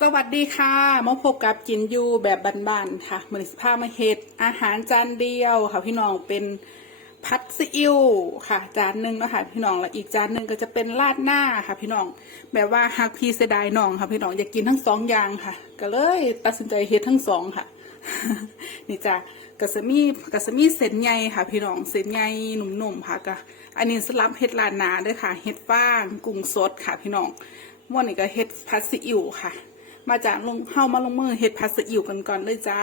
สวัสดีค่ะมาพบกับกินยูแบบบ้านๆค่ะมือสิพามาเฮ็ดอาหารจานเดียวค่ะพี่น้องเป็นพัดซีอิ๊วค่ะ จานหนึ่งนะค่ะพี่น้องแล้วอีกจานหนึ่งก็จะเป็นราดหน้าค่ะ พี่น้องแบบว่าฮักพีเสดายน้องค่ะ พี่น้องอยากกินทั้งสองอย่างค่ะ ก็เลยตัดสินใจเฮ็ดทั้งสองค่ะ นี่จ้ะกะสมีกะสมีเส้นใหญ่ค่ะ พี่น้องเส้นใหญ่หนุ่มๆค่ะกะอันนี้สลับเฮ็ดราดหน้าด้วยค่ะเฮ็ดฟางกุ้งสดค่ะ พี่น้องม่วนนี่ก็เฮ็ดพัดซีอิ๊วค่ะ มาจากลงเข้ามาลงมือเฮ็ดพัดซีอิ๊วกันก่อนเลยจ้า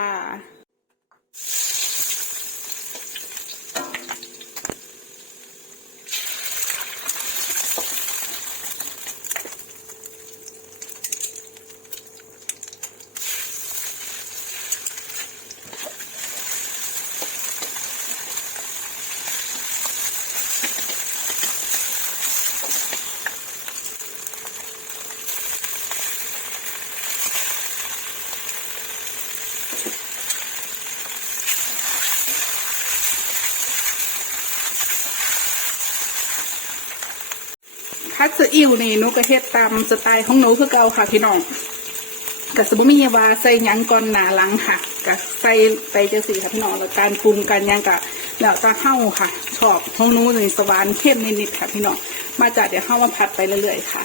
พักซีอิ๊วนี่หนูก็เฮ็ดตามสไตล์ของหนูคือเก่าค่ะพี่น้องกับสมมติมีว่าใส่ยังก่อนหนาหลังค่ะกับใส่ไปจะสีค่ะพี่น้องแล้วการปรุงกันยังกับแล้วตาเฮาค่ะ ชอบของหนูนี่สวานเข้มนิดๆค่ะพี่น้องมาจากเดี๋ยวเข้ามาผัดไปเรื่อยๆค่ะ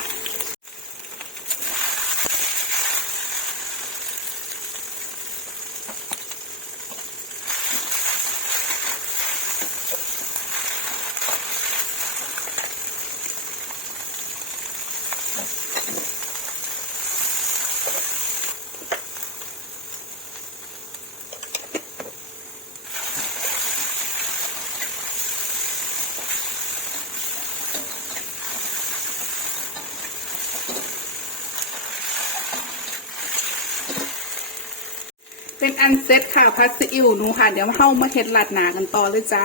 เป็นอันเซ็ตค่ะพัสซีอิ๊วหนูค่ะ เดี๋ยวเข้ามาเฮ็ดลัดหนากันต่อเลยจ้า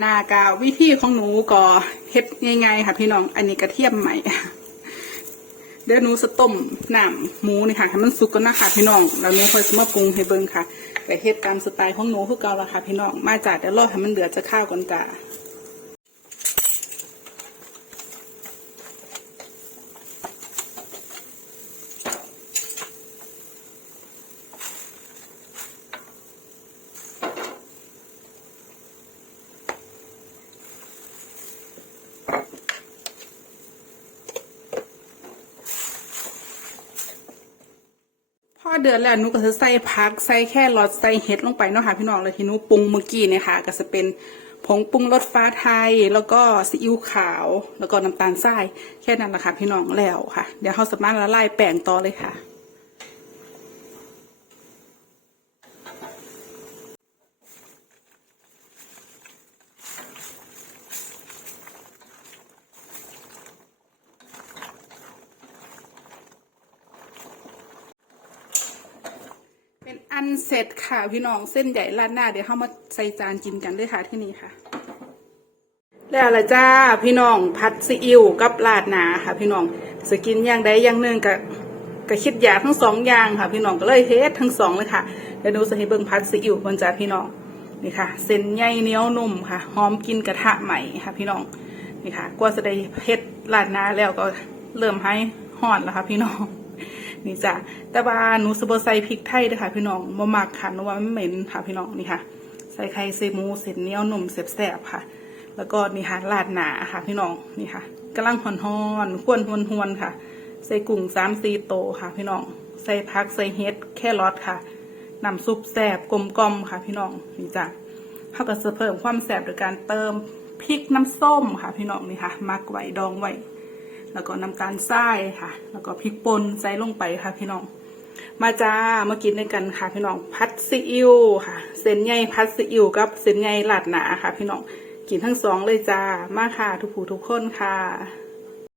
หนากาวิธีของหนูก็เฮ็ดง่ายๆค่ะพี่น้อง อันนี้กระเทียมใหม่ เดี๋ยวหนูสะต้มน้ำหมูนี่ค่ะให้มันสุกก่อนนะคะพี่น้อง แล้วหนูค่อยสมาปรุงให้เบิ่งค่ะก็เฮ็ดตามสไตล์ของหนูคือเก่าละค่ะพี่น้อง มาจากเดี๋ยวรอให้มันเดือดจะข้าวก่อนจ้า เดือดแล้วหนูก็จะใส่ผักใส่แค่รอดใส่เห็ดลงไปเนาะค่ะพี่น้องเลยที่หนูปรุงเมื่อกี้เนี่ยค่ะ ก็จะเป็นผงปรุงรสฟ้าไทย แล้วก็ซีอิ๊วขาว แล้วก็น้ำตาลทรายแค่นั้นแหละค่ะพี่น้องแล้วค่ะ เดี๋ยวเขาสามารถละลายแป้งต่อเลยค่ะ อันเสร็จค่ะพี่น้องเส้นใหญ่ราดหน้าเดี๋ยวเข้ามาใส่จานกินกันด้วยค่ะที่นี่ค่ะ แล้วละจ้าพี่น้องพัดซีอิ๊วกับราดหนาค่ะ พี่น้องสกินอย่างใดอย่างหนึ่งกับก็คิดอยากทั้งสองอย่างค่ะ พี่น้องก็เลยเฮ็ดทั้งสองเลยค่ะเดี๋ยวดูสิให้เบิ่งพัดซีอิ๊วคนจ้าพี่น้องนี่ค่ะ เส้นใหญ่เหนียวนุ่มค่ะหอมกินกระทะใหม่ค่ะ พี่น้องนี่ค่ะกว่าจะได้เฮ็ดราดหนาแล้วก็เริ่มให้ห่อนแล้วค่ะ พี่น้อง นี่จ้ะแต่ว่าหนูสบใส่พริกไทยด้วยค่ะ พี่น้องบ่มักค่ะหนูว่ามันเหม็นค่ะพี่น้องนี่ค่ะ ใส่ไข่ใส่หมูเสร็จเนี้ยวหนุ่มแซ่บๆค่ะ แล้วก็นี่ค่ะราดหนาค่ะ พี่น้องนี่ค่ะกำลังหอนๆควนหวนๆค่ะ ใส่กุ้งสามสี่โตค่ะ พี่น้อง ใส่ผักใส่เฮ็ดแค่รอทค่ะน้ำซุปแซ่บกลมกลมค่ะ พี่น้องนี่จ้ะเขาก็จะเพิ่มความแซ่บโดยการเติมพริกน้ำส้มค่ะ พี่น้องนี่ค่ะมักไว้ดองไว้ แล้วก็น้ำตาลทรายค่ะ แล้วก็พริกป่นใส่ลงไปค่ะพี่น้อง มาจ้ามากินด้วยกันค่ะ พี่น้องพัดซีอิ๊วค่ะ เส้นใหญ่พัดซีอิ๊วกับเส้นใหญ่ลาดหนาค่ะ พี่น้องกินทั้งสองเลยจ้ามาค่ะทุกผู้ทุกคนค่ะ